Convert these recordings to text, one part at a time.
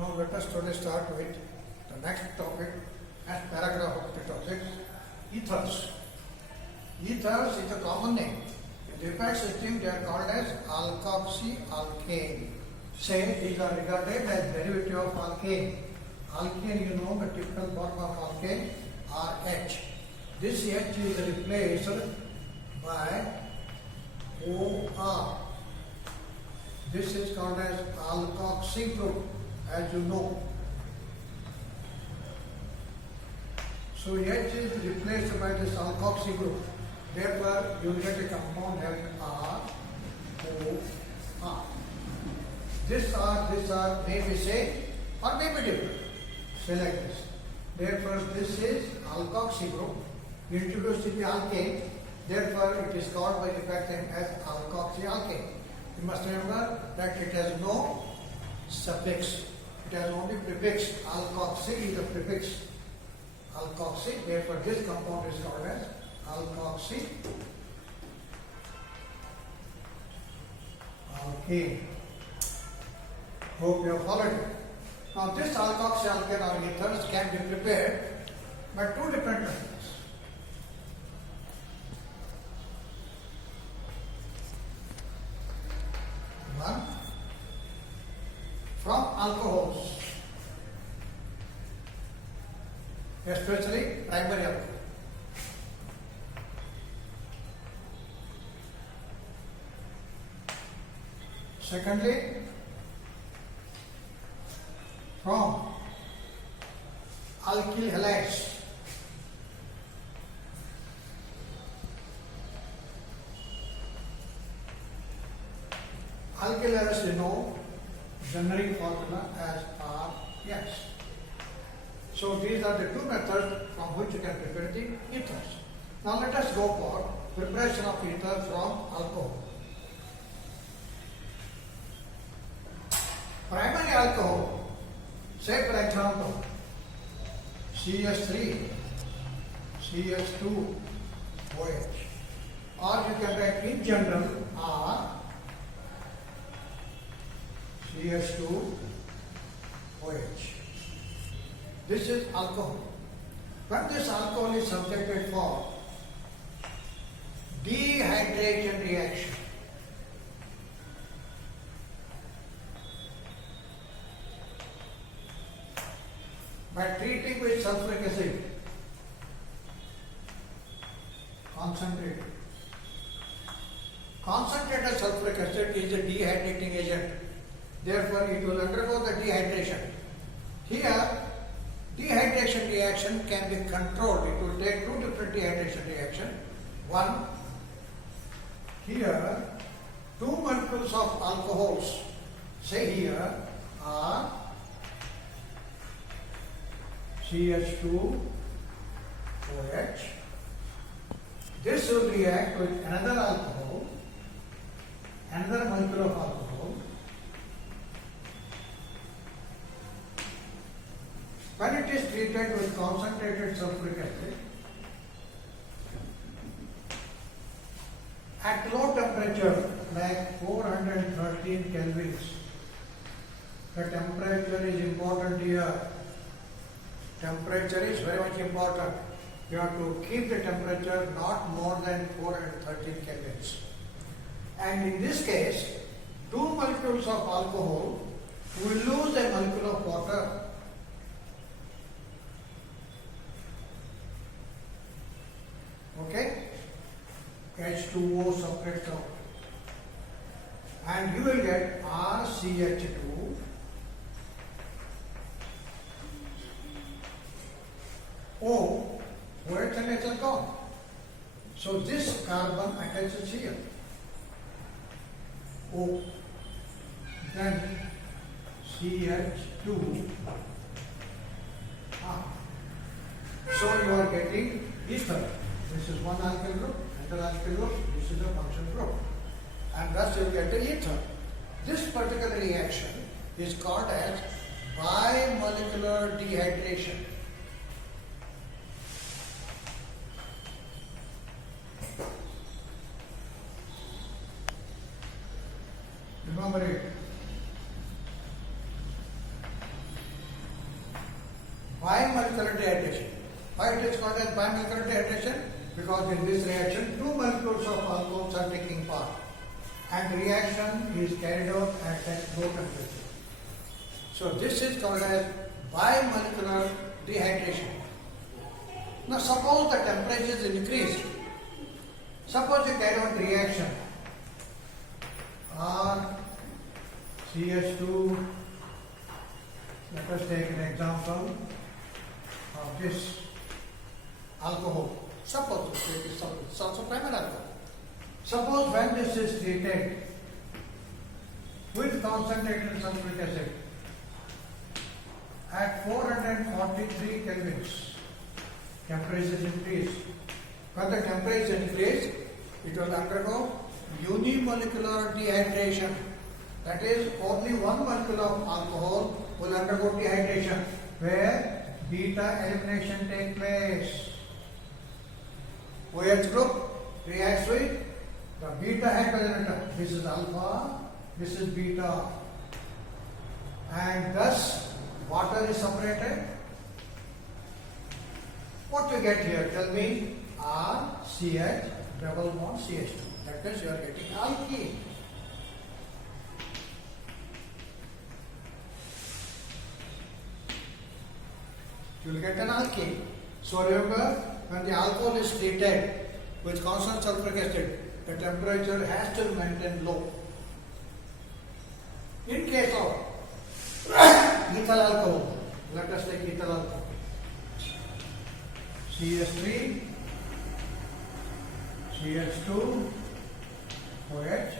Now let us today start with the next topic and paragraph of the topic, ethers. Ethers is a common name. In the Repair system they are called as alkoxy-alkane. Say these are regarded as derivative of alkane. Alkane, you know the typical form of alkane, RH. This H is replaced by OR. This is called as alkoxy group, as you know. So H is replaced by this alkoxy group. Therefore, you will get a compound having R, O, R. This R may be same or may be different. Say like this. Therefore, this is alkoxy group introduced in the alkane. Therefore, it is called by the fact name as alkoxy-alkane. You must remember that it has no suffix. It has only prefix. Alkoxy is the prefix. Alkoxy. Therefore, this compound is called as alkoxy-alkane. Hope you have followed it. Now, this alkoxy-alkane or ethers can be prepared by two different methods. One, from alcohols, especially primary alcohol. Secondly, from alkyl halides. Alkyl halides, you know, generic formula as RS. So these are the two methods from which you can prepare the ethers. Now let us go for preparation of ether from alcohol. Primary alcohol, say for example, CH3, CH2, OH. Or you can write in general R, CH2, OH. This is alcohol. When this alcohol is subjected for dehydration reaction, by treating with sulfuric acid, concentrated. Concentrated sulfuric acid is a dehydrating agent. Therefore, it will undergo the dehydration. Here, dehydration reaction can be controlled. It will take two different dehydration reactions. One, here, two molecules of alcohols, say here, are CH2, OH. This will react with another alcohol, another molecule of alcohol. When it is treated with concentrated sulfuric acid, at low temperature, like 413 kelvins, the temperature is important here. Temperature is very much important. You have to keep the temperature not more than 413 kelvins. And in this case, two molecules of alcohol will lose a molecule of water. Okay? H2O separates out. And you will get RCH2 O, OH and H are gone. So this carbon attaches here. O. Then CH2 R. So you are getting ether. This is one alkyl group, another alkyl group, this is a function group. And thus you get the ether. This particular reaction is called as bimolecular dehydration. Remember it. bimolecular dehydration. Why it is called as bimolecular dehydration? Because in this reaction, two molecules of alcohols are taking part, and reaction is carried out at a low temperature. So this is called as bimolecular dehydration. Now suppose the temperature is increased. Suppose you carry out reaction R CH2. Let us take an example of this alcohol. Suppose it's also primary alcohol. Suppose when this is treated with concentrated sulfuric acid at 443 kelvins, temperature is increased. When the temperature increased, it will undergo unimolecular dehydration. That is, only one molecule of alcohol will undergo dehydration, where beta elimination takes place. OH group reacts with the beta hydrogen atom. This is alpha, this is beta, and thus water is separated. What you get here? Tell me. RCH double bond CH2. That means you are getting alkene. You will get an alkene. So remember, when the alcohol is treated with constant sulfuric acid, the temperature has to maintain low. In case of ethyl alcohol, let us take ethyl alcohol. CH3, CH2, OH.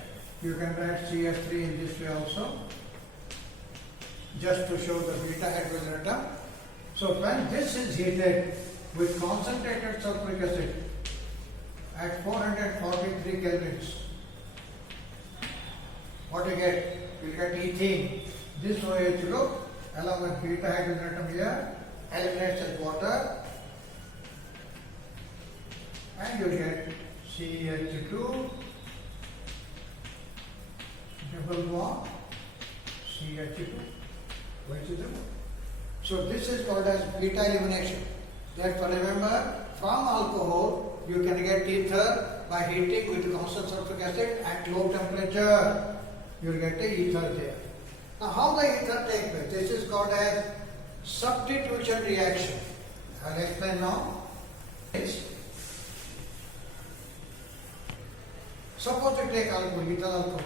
You can write CH3 in this way also, just to show the beta hydrogen atom. So when this is heated with concentrated sulfuric acid at 443 kelvins, what you get? You get ethene. This OH group along with beta hydrogen atom here eliminates as water, and you get CH2 double bond CH2. Which is it? So this is called as beta elimination. Therefore remember, from alcohol you can get ether by heating with constant sulfuric acid at low temperature. You will get the ether there. Now how the ether takes place? This is called as substitution reaction. I will explain now. Suppose you take alcohol, ethyl alcohol.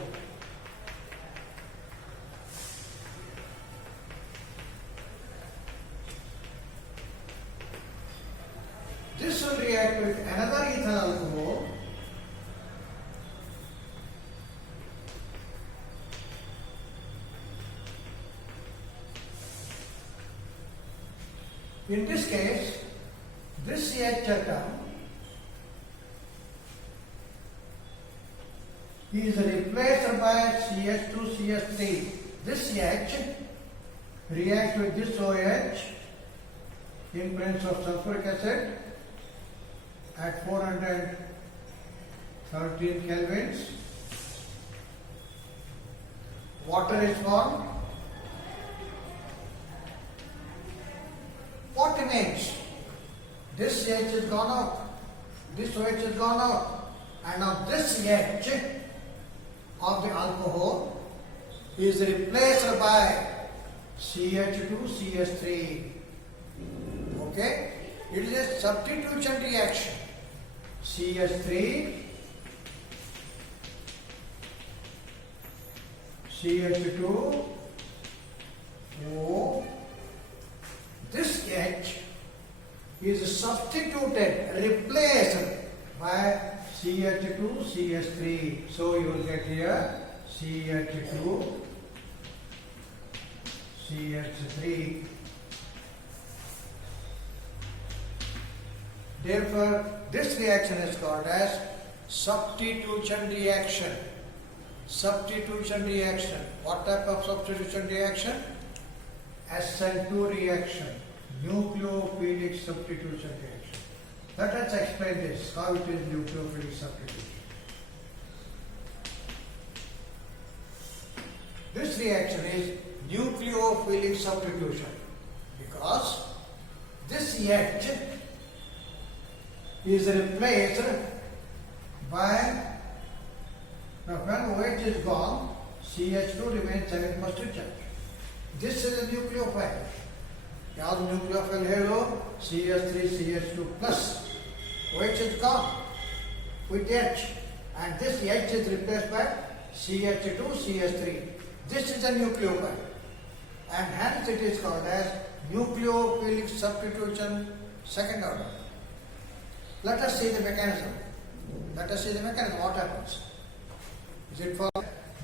This will react with another ethyl alcohol. In this case, this CH atom is replaced by CH2CH3. This CH reacts with this OH in presence of sulfuric acid at 413 kelvins. Water is formed. What remains? This CH is gone out. This OH is gone out. And now this CH of the alcohol is replaced by CH2CH3. Okay? It is a substitution reaction. CH3, CH2, O. This H is substituted, replaced by CH2, CH3. So you will get here CH2, CH3. Therefore, this reaction is called as substitution reaction. Substitution reaction. What type of substitution reaction? SN2 reaction. Nucleophilic substitution reaction. Let us explain this, how it is nucleophilic substitution. This reaction is nucleophilic substitution because this H is replaced by, now when OH is gone, CH2 remains having positive charge. This is a nucleophile. ಯಾವುದು nucleophile ಹೇಳು? CH3CH2 plus. OH is gone with H, and this H is replaced by CH2CH3. This is a nucleophile, and hence it is called as nucleophilic substitution second order. Let us see the mechanism. What happens? Is it for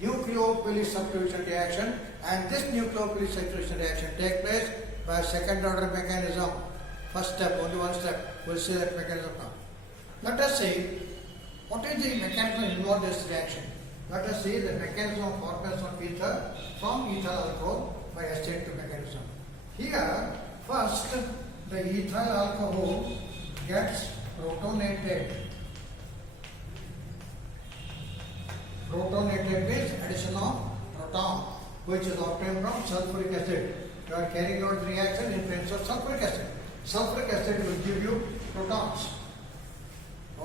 nucleophilic substitution reaction, and this nucleophilic substitution reaction takes place by second order mechanism. First step, only one step. We'll see that mechanism now. Let us see what is the mechanism involved in this reaction. Let us see the mechanism of formation of ether from ethyl alcohol by acetate mechanism. Here, first the ethyl alcohol gets protonated. Protonated means addition of proton, which is obtained from sulfuric acid. You are carrying out the reaction in presence of sulfuric acid. Sulfuric acid will give you protons.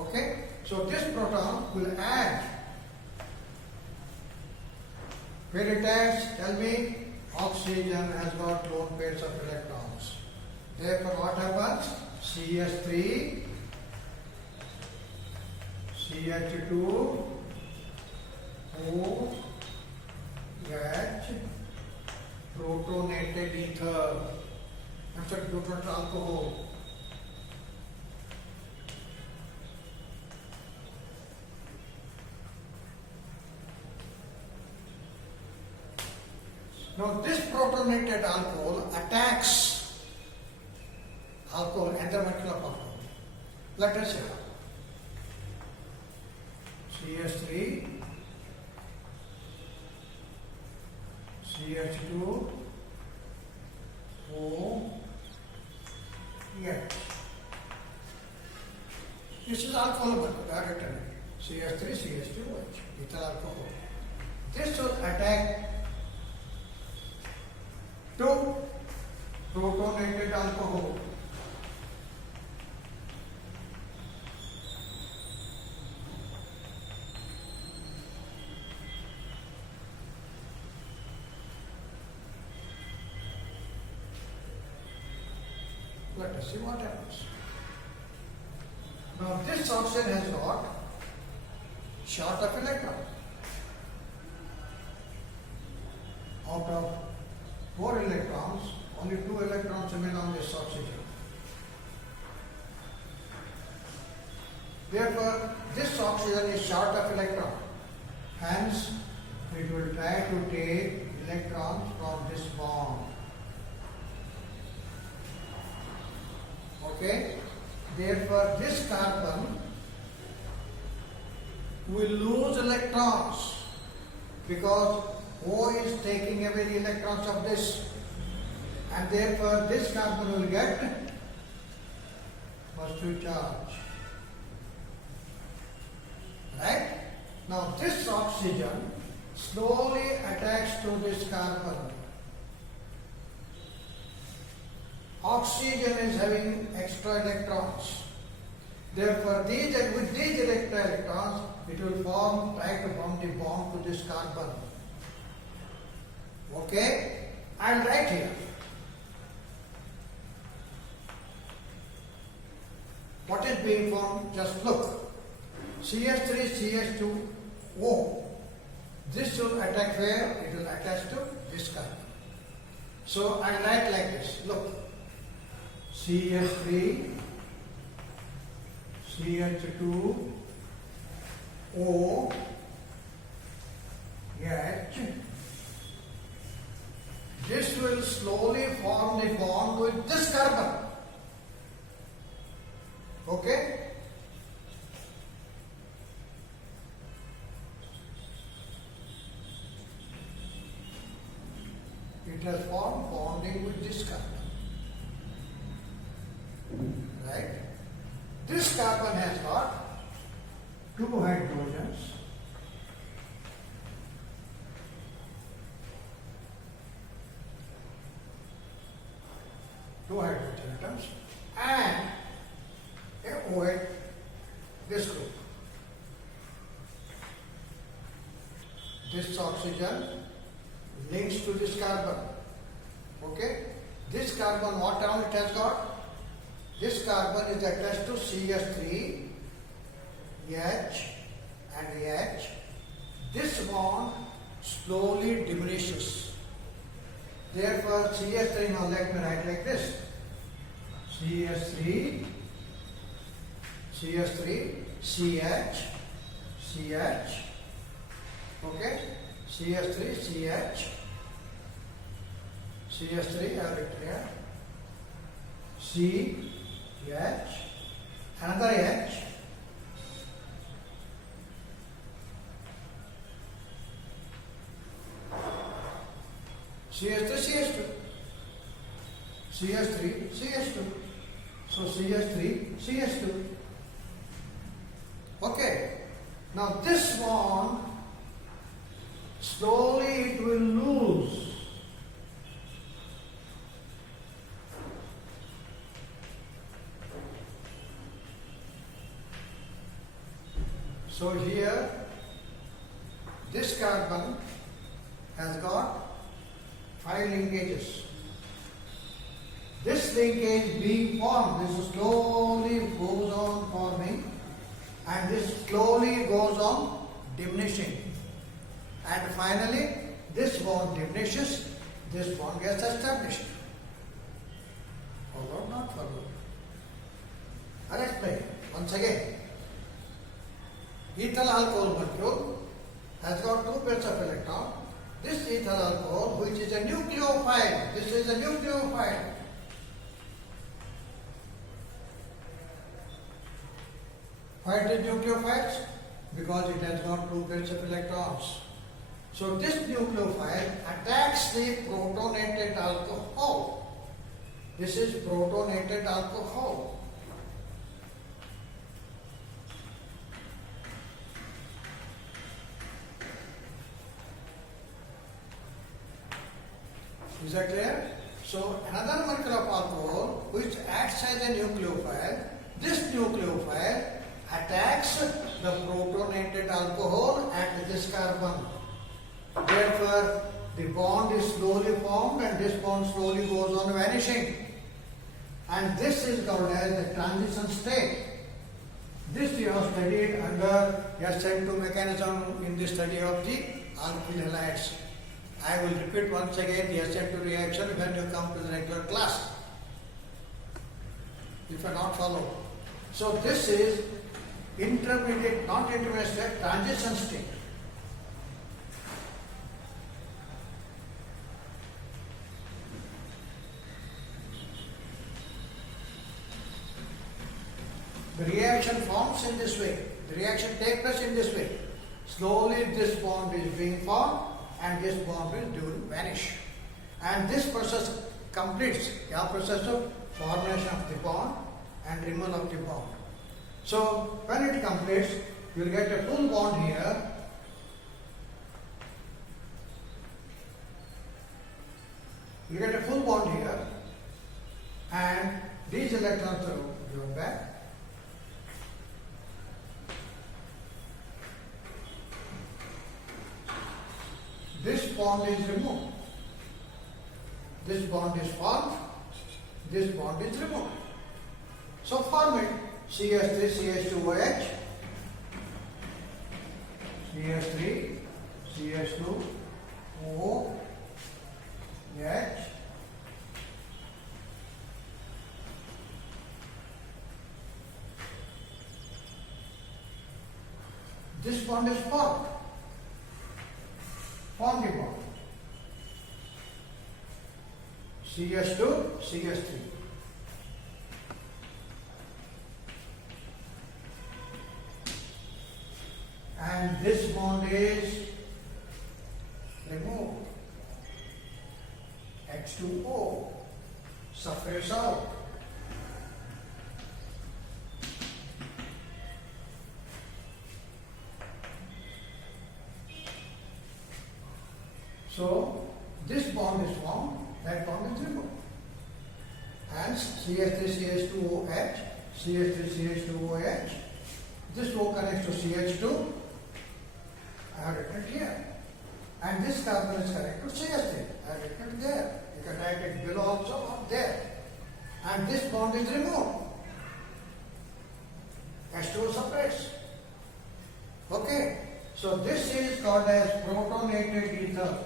Okay? So this proton will add. Where it adds, tell me, oxygen has got lone pairs of electrons. Therefore what happens? CH3, CH2, OH, protonated ether. I'm sorry, protonated alcohol. Now this protonated alcohol attacks alcohol, endometrial of alcohol. Let us see. CH3, CH2, OH. This is alcohol, direct CH3, CH2, OH, ethyl alcohol. This will attack two protonated alcohol. Let us see what happens. Now this oxygen has got short of electron. Out of 4 electrons, only 2 electrons remain on this oxygen. Therefore, this oxygen is short of electron. Hence, it will try to take electrons from this bond. Okay? Therefore, this carbon will lose electrons because O is taking away the electrons of this, and therefore this carbon will get positive charge. Right? Now this oxygen slowly attacks to this carbon. Oxygen is having extra electrons. Therefore, with these extra electrons, it will try to form the bond to this carbon. Okay? I'll write here. What is being formed? Just look. CH3, CH2O. This will attack where? It will attach to this carbon. So I'll write like this. Look. CH3, CH2, OH. This will slowly form the bond with this carbon. Okay? It has formed bonding with this carbon. Right? This carbon has got 2 hydrogens. two hydrogen atoms, and a OH, this group. This oxygen links to this carbon. Okay? This carbon, what atom it has got? This carbon is attached to CH3, H and H. This bond slowly diminishes. Therefore, CH3, now let me write like this. CH3, CH, CH, okay? CH3, CH, CH3, I have it here. C, H, another H, CH3, CH2, CH3, CH2. So CH3, CH2. Okay. Now this one, slowly it will lose. So here, this carbon has got 5 linkages. This linkage being formed, this slowly goes on forming, and this slowly goes on diminishing. And finally, this bond diminishes, this bond gets established. Followed, not followed. I'll explain once again. Ethyl alcohol molecule has got 2 pairs of electrons. This ethyl alcohol, which is a nucleophile, this is a nucleophile. Why it is nucleophiles? Because it has got 2 pairs of electrons. So this nucleophile attacks the protonated alcohol. This is protonated alcohol. Is that clear? So another molecule of alcohol which acts as a nucleophile, this nucleophile attacks the protonated alcohol at this carbon. Therefore, the bond is slowly formed and this bond slowly goes on vanishing. And this is called as the transition state. This you have studied under SN2 mechanism in the study of the alkyl halides. I will repeat once again the SN2 reaction when you come to the regular class, if you not follow. So this is intermediate, not intermediate state, transition state. The reaction forms in this way. The reaction takes place in this way. Slowly this bond is being formed and this bond will vanish. And this process completes the process of formation of the bond and removal of the bond. So when it completes, you will get a full bond here. You get a full bond here, and these electrons are given back. This bond is removed. This bond is formed. This bond is removed. So form it CH3, CH2OH, CH3, CH2OH. This bond is formed. Form the bond. CH2, CH3. And this bond is removed. H2O separates out. So this bond is formed, that bond is removed. hence CH3CH2OH, CH3CH2OH. This O connects to CH2. I have written it here. And this carbon is connected to CH3. I have written it there. You can write it below also or there. And this bond is removed. H2O separates. Okay. So this is called as protonated ether.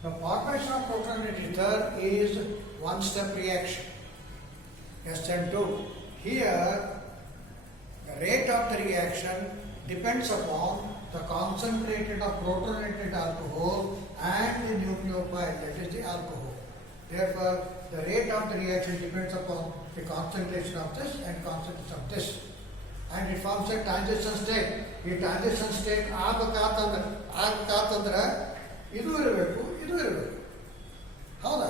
The formation of protonated ether is one-step reaction. SN2. Here, the rate of the reaction depends upon the concentration of protonated alcohol and the nucleophile, that is the alcohol. Therefore, the rate of the reaction depends upon the concentration of this and concentration of this. And it forms a transition state. ಈ transition state ಆಗಬೇಕಾತಂದ್ರೆ ಇದು ಇರಬೇಕು, ಇದು ಇರಬೇಕು. ಹೌದಾ?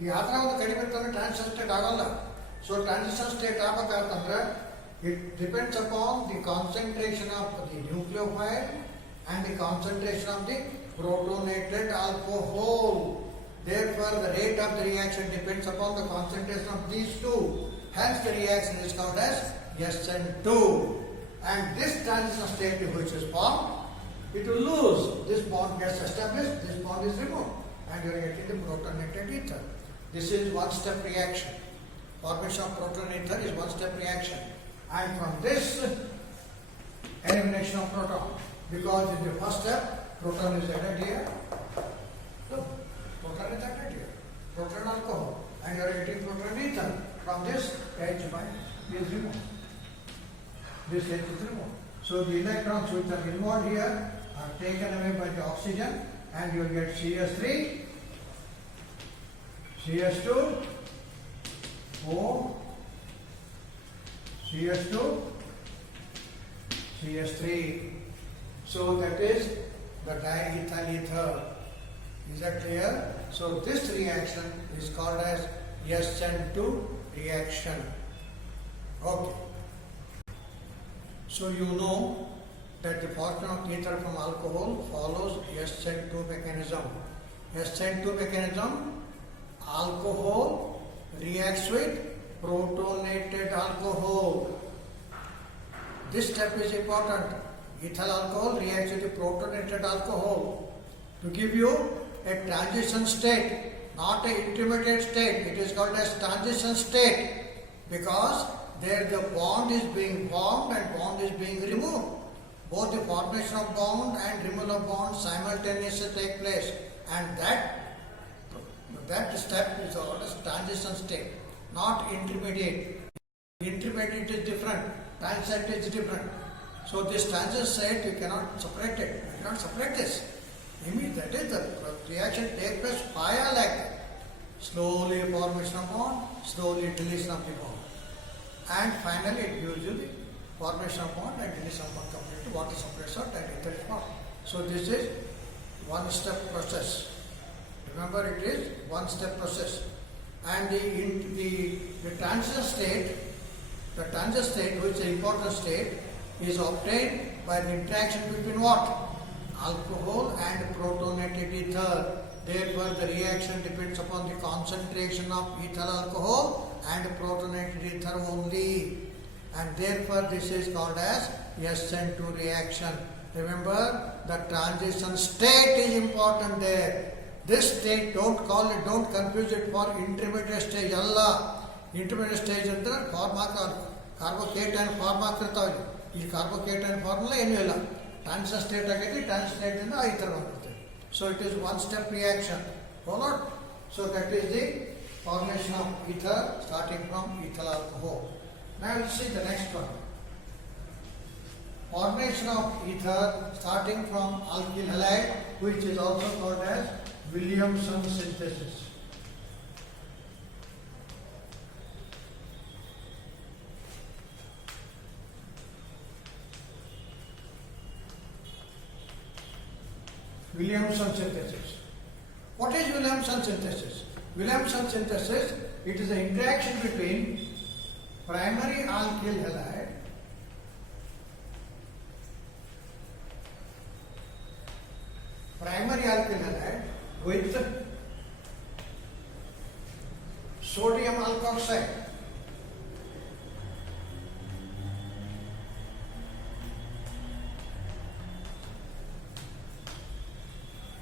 ಈಗ ಆ ಥರ ಒಂದು ಕಡಿಮೆ ಇರ್ತಂದ್ರೆ ಟ್ರಾನ್ಸಿಷನ್ ಸ್ಟೇಟ್ ಆಗಲ್ಲ. ಸೊ ಟ್ರಾನ್ಸಿಷನ್ ಸ್ಟೇಟ್ ಆಗಬೇಕಾತಂದ್ರೆ it depends upon the concentration of the nucleophile and the concentration of the protonated alcohol. Therefore, the rate of the reaction depends upon the concentration of these two. Hence, the reaction is called as SN2. And this transition state which is formed, it will lose. This bond gets established, this bond is removed, and you are getting the protonated ether. This is one-step reaction. Formation of protonated ether is one-step reaction. And from this, elimination of proton. Because in the first step, proton is added here. Look, proton is added here. Proton alcohol. And you are getting proton ether. From this, H is removed. This H is removed. So the electrons which are involved here are taken away by the oxygen, and you will get CS3, CS2, O, CS2, CS3. So that is the diethyl ether. Is that clear? So this reaction is called as SN2 reaction. Okay. So you know that the formation of ether from alcohol follows SN2 mechanism. SN2 mechanism, alcohol reacts with protonated alcohol. This step is important. Ethyl alcohol reacts with the protonated alcohol to give you a transition state, not an intermediate state. It is called as transition state because there the bond is being formed and bond is being removed. Both the formation of bond and removal of bond simultaneously take place, and that step is called as transition state, not intermediate. Intermediate is different, transition is different. So this transition state you cannot separate it. You cannot separate this. That is the reaction takes place via like that. Slowly formation of bond, slowly deletion of the bond. And finally it gives you the formation of bond and deletion of bond completely. Water separates out and ether is formed. So this is one-step process. Remember, it is one-step process. And the transition state, which is an important state, is obtained by the interaction between what? Alcohol and protonated ether. Therefore, the reaction depends upon the concentration of ethyl alcohol and protonated ether only. And therefore, this is called as SN2 reaction. Remember, the transition state is important there. This state, don't confuse it for intermediate stage. Allah, intermediate stage ಅಂದ್ರೆ form ಕಾರ್ಬೋಕೇಟೈನ್ form ಆಗ್ತಿರ್ತಾವೆ. ಈ ಕಾರ್ಬೋಕೇಟೈನ್ formula ಏನೂ ಇಲ್ಲ. Transition state ಆಗೈತಿ, transition ಸ್ಟೇಟಿಂದ ಈ ಥರ ಬಂದಿರ್ತದೆ. So it is one step reaction. Followed? So that is the formation of ether starting from ethyl alcohol. Now let's see the next one. Formation of ether starting from alkyl halide, which is also called as Williamson synthesis. Williamson synthesis. What is Williamson synthesis? Williamson synthesis, it is the interaction between primary alkyl halide primary alkyl halide with sodium alkoxide.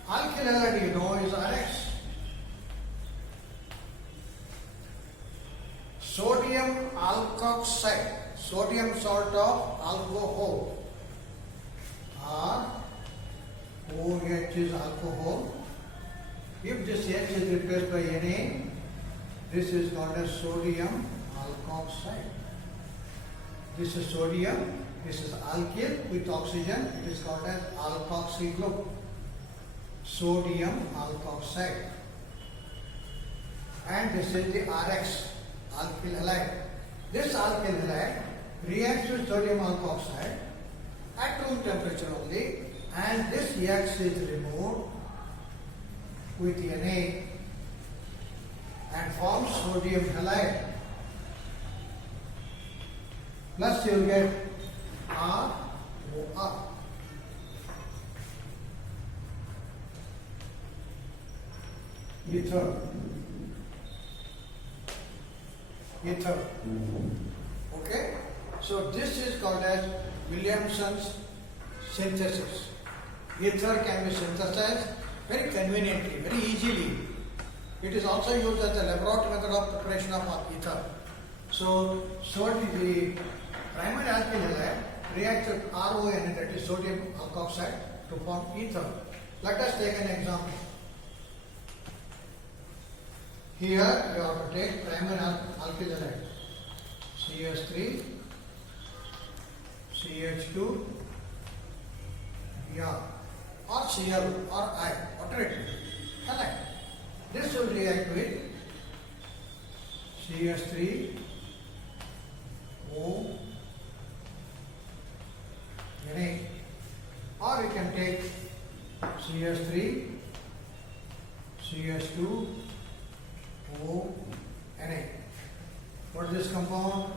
Alkyl halide, you know, is RX. Sodium alkoxide, sodium salt of alcohol, or OH is alcohol. If this H is replaced by Na, this is called as sodium alkoxide. This is sodium, this is alkyl with oxygen, it is called as alkoxy group. Sodium alkoxide. And this is the RX, alkyl halide. This alkyl halide reacts with sodium alkoxide at room temperature only, and this X is removed with Na and forms sodium halide. Plus you will get ROR. Ether. Ether. Okay? So this is called as Williamson's synthesis. Ether can be synthesized very conveniently, very easily. It is also used as a laboratory method of preparation of ether. So the primary alkyl halide reacts with RON, that is sodium alkoxide, to form ether. Let us take an example. Here you have to take primary alkyl halide, CH3, CH2, Br, or Cl or I, whatever it is, halide. This will react with CH3, O, Na, or you can take CH3, CH2, O, Na. What is this compound?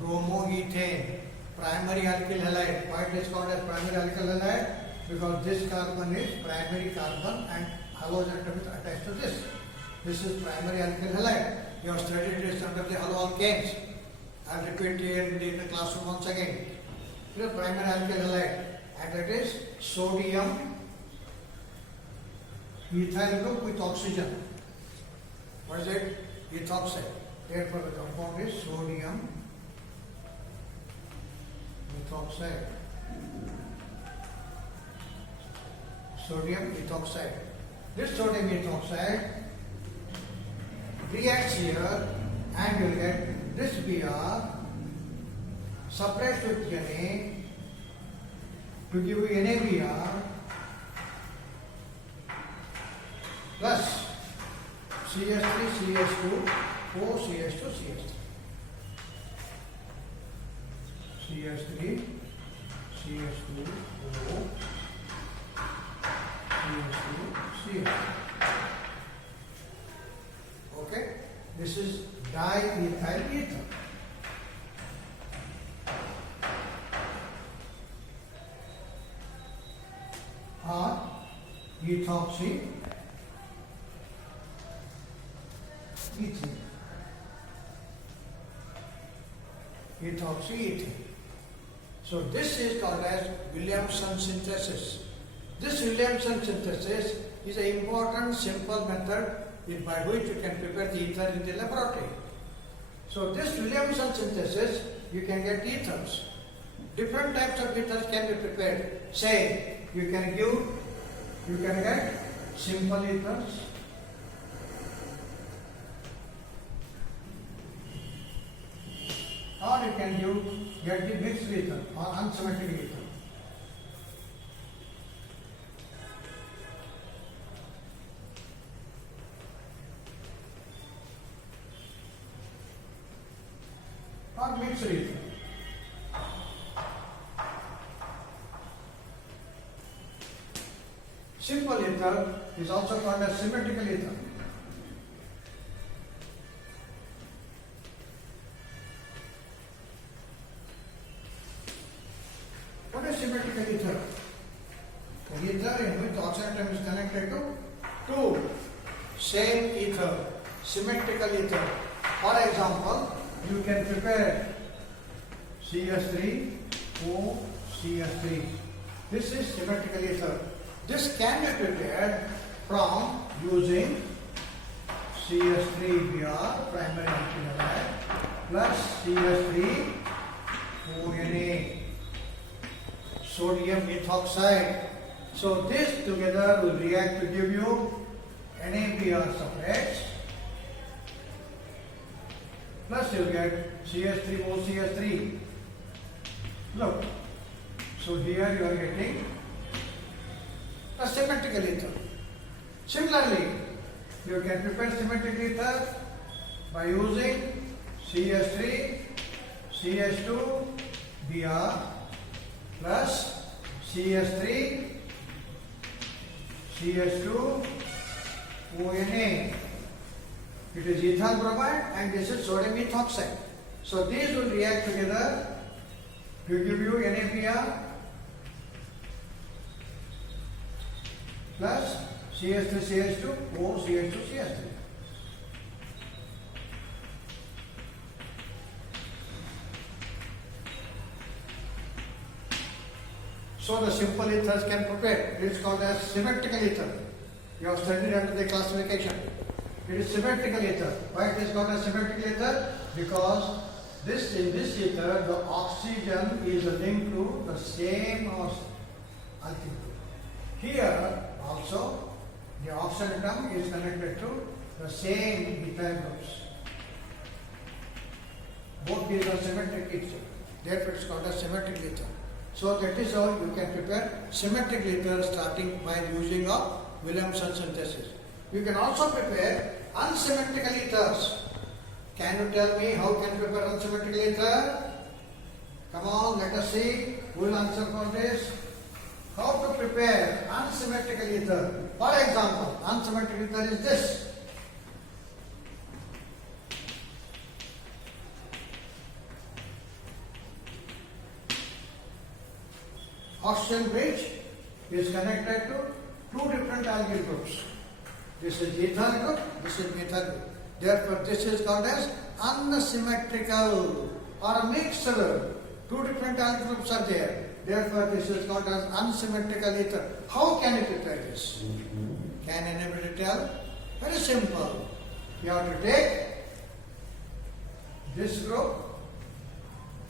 Bromoethane, primary alkyl halide. Why it is called as primary alkyl halide? Because this carbon is primary carbon and halogen atom is attached to this. This is primary alkyl halide. You have studied this under the haloalkanes. I will repeat here in the classroom once again. It is primary alkyl halide, and that is sodium ethyl group with oxygen. What is it? Ethoxide. Therefore, the compound is sodium ethoxide. Sodium ethoxide. This sodium ethoxide reacts here, and you will get this Br suppressed with Na to give you NaBr plus CH3, CH2, O, CH2, CH3. CH3, CH2, O, CH2, CH3. Okay? This is diethyl ether. Or ethoxy ethene. Ethoxy ethene. So this is called as Williamson synthesis. This Williamson synthesis is an important simple method by which you can prepare the ether in the laboratory. So this Williamson synthesis, you can get ethers. Different types of ethers can be prepared. Say, you can get simple ethers, or you can get the mixed ether or unsymmetric ether. Or mixed ether. Simple ether is also called as symmetrical ether. What is symmetrical ether? The ether in which connected to two same ether, symmetrical ether. For example, you can prepare CS3O CS3. This is symmetrical ether. This can be prepared from using CS3Br primary alkyl halide plus CS3ONA sodium methoxide. So this together will react to give you NaBr separates plus you get CS3OCS3. Look, so here you are getting a symmetrical ether. Similarly, you can prepare symmetrical ether by using CS3, CS2, Br plus CS3, CS2, ONA. It is ethyl bromide and this is sodium methoxide. So these will react together to give you NaBr plus CS3CH2 O CH2CH3. So the simple ethers can prepare. It is called as symmetrical ether. You have studied under the classification. It is symmetrical ether. Why it is called as symmetrical ether? Because in this ether the oxygen is linked to the same alkyl group. Here also the oxygen atom is connected to the same ethyl groups. Both these are symmetric ether. Therefore it is called as symmetric ether. So that is how you can prepare symmetric ether starting by using of Williamson synthesis. You can also prepare unsymmetrical ethers. Can you tell me how can you prepare unsymmetrical ether? Come on, let us see. Who will answer for this? How to prepare unsymmetrical ether? For example, unsymmetrical ether is this. Oxygen bridge is connected to two different alkyl groups. This is ethyl group, this is methyl group. Therefore, this is called as unsymmetrical or a mixture. Two different alkyl groups are there. Therefore, this is called as unsymmetrical ether. How can you prepare this? Can anybody tell? Very simple. You have to take this group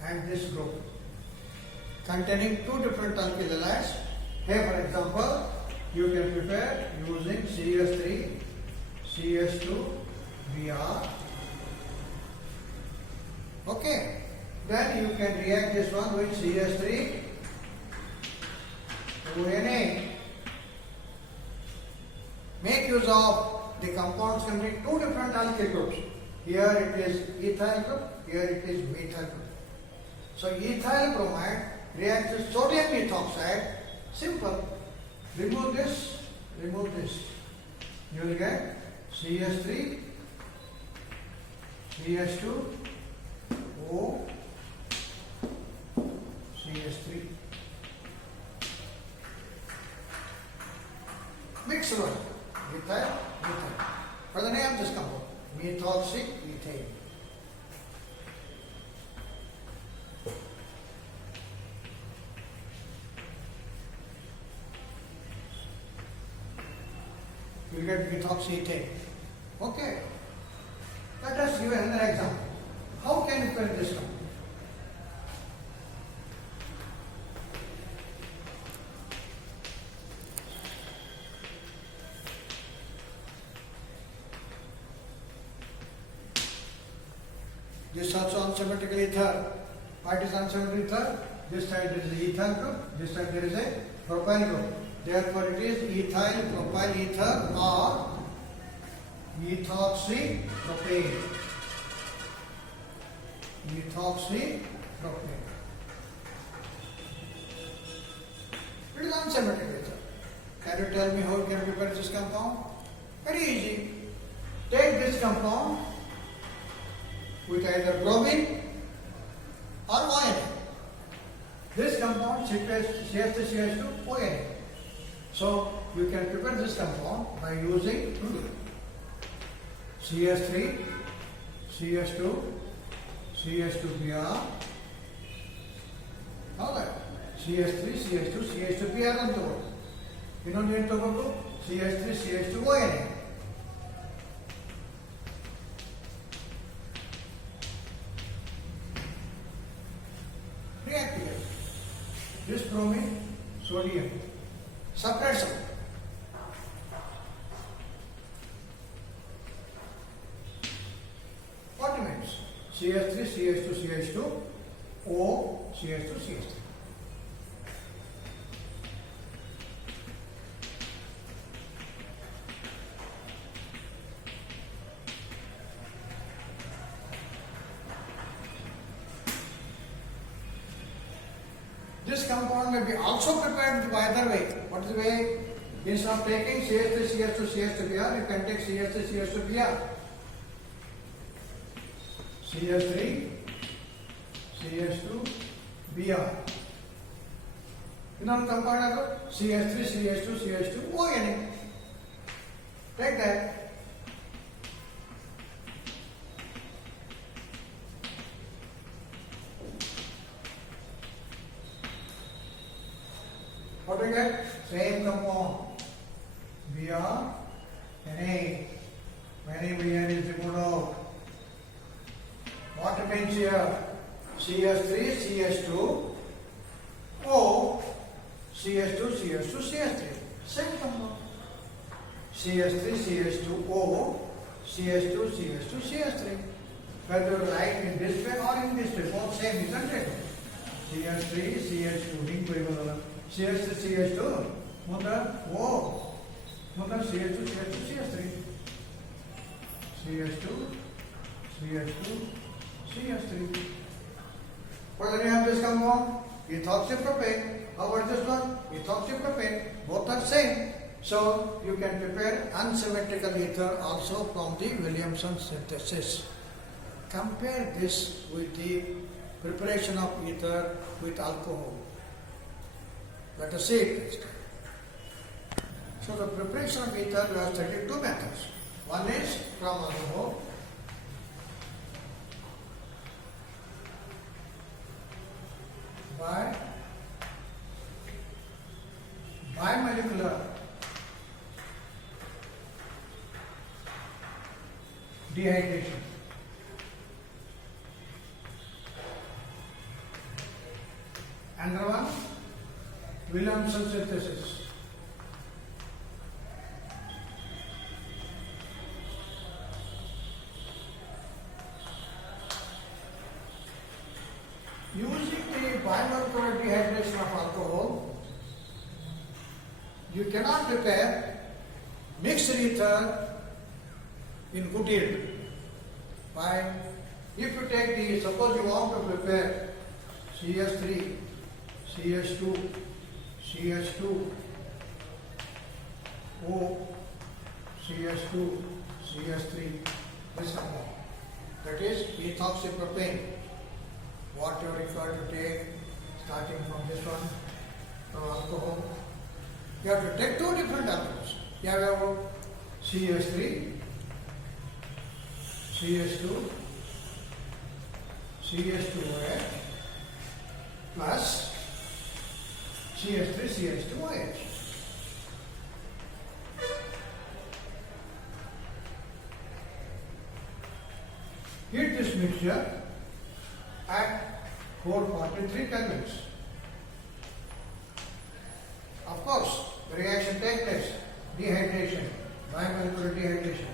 and this group containing two different alkyl halides. Here, for example, you can prepare using CS3, CS2, Br. Okay. Then you can react this one with CS3, ONA. Make use of the compounds containing two different alkyl groups. Here it is ethyl group, here it is methyl group. So ethyl bromide reacts with sodium methoxide. Simple. Remove this, remove this. You will get CS3, CS2, O, CS3. Mix one. Ethyl, ethyl. For the name of this compound, methoxic ethane. You will get methoxyethane. Okay. Let us give another example. How can you prepare this compound? This is also unsymmetrical ether. What is unsymmetrical ether? This side there is a ethyl group, this side there is a propyl group. Therefore it is ethyl propyl ether or methoxypropane. Methoxypropane. It is unsymmetrical ether. Can you tell me how you can prepare this compound? Very easy. Take this compound with either bromine or ONA. This compound CH3CH2 ONA. So you can prepare this compound by using CS3, CS2, CS2Br. Alright. CS3, CS2, CS2Br ಅಂತ ತಗೊಳ್ಳಿ. ಇನ್ನೊಂದು ಏನು ತಗೋಬೇಕು? CS3, CS2ONA. Reactive. This bromine, sodium. Separate some. What remains? CS3, CS2, CH2, O, CH2, CH3. This compound may be also prepared by other way. What is the way? Instead of taking CH3, CH2, CH2Br, you can take CH3, CH2Br. CH3, CH2Br. Another compound CH3, CH2, CH2ONA. Take that. What do you get? Same compound. Br, Na. Many Br is removed out. What remains here? CH3, CH2, O, CH2, CH2, CH3. Same compound. CH3, CH2O, CH2, CH2, CH3. Whether you write in this way or in this way, both same, isn't it? CH3, CH2, CH3, CH2, mother O, mother CH2, CH2, CH3. CH2, CH2, CH3. What do you have this compound? Ethoxypropane. How about this one? Ethoxypropane. Both are same. So you can prepare unsymmetrical ether also from the Williamson synthesis. Compare this with the preparation of ether with alcohol. Let us see it. So the preparation of ether, we have studied two methods. One is from alcohol. By bimolecular dehydration. Another one, Williamson synthesis. Using the bimolecular dehydration of alcohol, you cannot prepare mixed ether in good yield. Why? If you take the, suppose you want to prepare CH3, CH2, CH2, O, CH2, CH3, this compound. That is ethoxypropane. What you are required to take, starting from this one, from alcohol. You have to take two different alcohols. You have CH3, CH2, CH2OH plus CH3, CH2OH. Heat this mixture at 443 kelvins. Of course, the reaction takes place. Dehydration, bimolecular dehydration.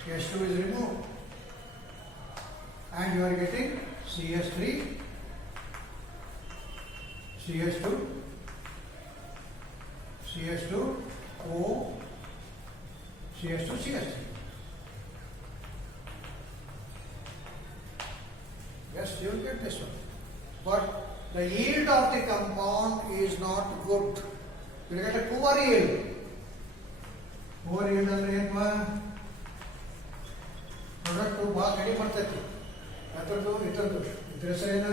CH2 is removed. And you are getting CH3, CH2, CH2, O, CH2, CH3. Yes, you will get this one. But the yield of the compound is not good. You will get a poor yield. Poor yield ಅಂದ್ರೆ ಏನಪ್ಪ? Product ಭಾಳ ಕಡಿಮೆ ಬರ್ತೈತಿ. ಅದರದ್ದು ಇತರದ್ದು ಇದ್ರ ಹೆಸರೇನ?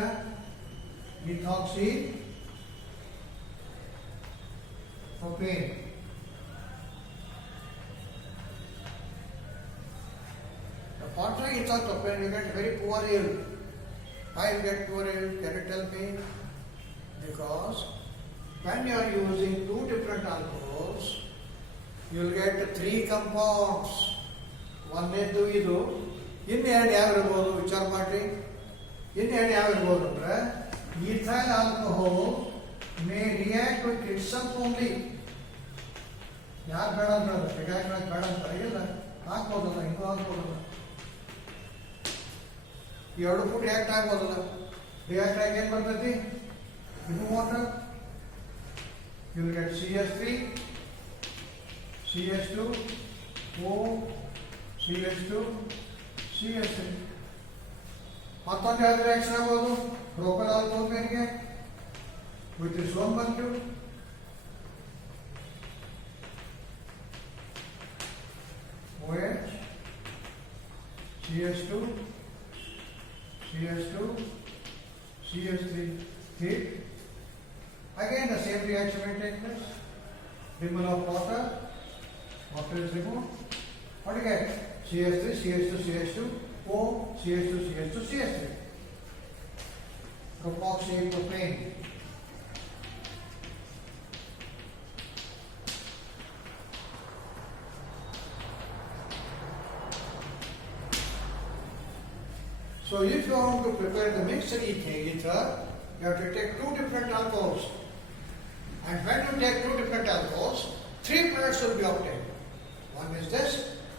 ಇಥಾಕ್ಸಿ propane. The contrary ethyl propane, you get very poor yield. Why you get poor yield? Can you tell me? Because when you are using two different alcohols, you will get three compounds. ಒಂದನೇದ್ದು ಇದು, ಇನ್ನೆರಡು ಯಾವ ಇರ್ಬೋದು ವಿಚಾರ ಮಾಡಿ. ಇನ್ನೆರಡು ಯಾವ ಇರ್ಬೋದು ಅಂದ್ರೆ ethyl alcohol may react with itself only. ಯಾರು ಬೇಡ ಅಂದ್ರೆ ಬೇಕಾಗಿ ಬೇಡ ಅಂತಾರೆ, ಇಲ್ಲ ಹಾಕ್ಬೋದಲ್ಲ, ಹಿಂಗೂ ಹಾಕ್ಬೋದಲ್ಲ, ಈ ಎರಡು ಕೂಡ ರಿಯಾಕ್ಟ್ ಆಗ್ಬೋದಲ್ಲ. ರಿಯಾಕ್ಟ್ ಆಗಿ ಏನು ಬರ್ತೈತಿ? ಇದು water, you will get CH3, CH2, O, CH2, CH3. ಮತ್ತೊಂದು ಯಾವ್ದು ರಿಯಾಕ್ಷನ್ ಆಗ್ಬೋದು? ಪ್ರೊಪೈಲ್ ಆಲ್ಕೋಹಲ್ಗೆ ವಿತ್ ಇಸ್ ಓನ್ ಬಂತು OH, CH2, CH2, CH3. Heat. Again the same reaction will take place. Removal of water. Water is removed. What do you get? CH3, CH2, CH2, O, CH2, CH2, CH3. Propoxy propane. So if you want to prepare the mixed ether, you have to take two different alcohols. And when you take two different alcohols, three products will be obtained. One is this,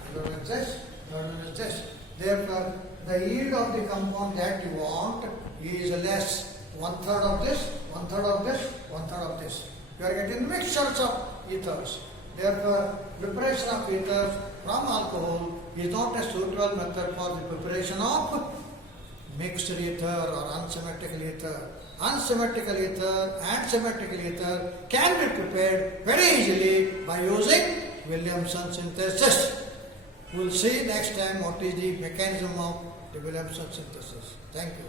another one is this, another one is this. Therefore, the yield of the compound that you want is less. 1/3 of this, 1/3 of this, 1/3 of this. You are getting mixtures of ethers. Therefore, preparation of ethers from alcohol is not a suitable method for the preparation of mixed ether or unsymmetrical ether. Unsymmetrical ether and symmetrical ether can be prepared very easily by using Williamson synthesis. We will see next time what is the mechanism of the Williamson synthesis. Thank you.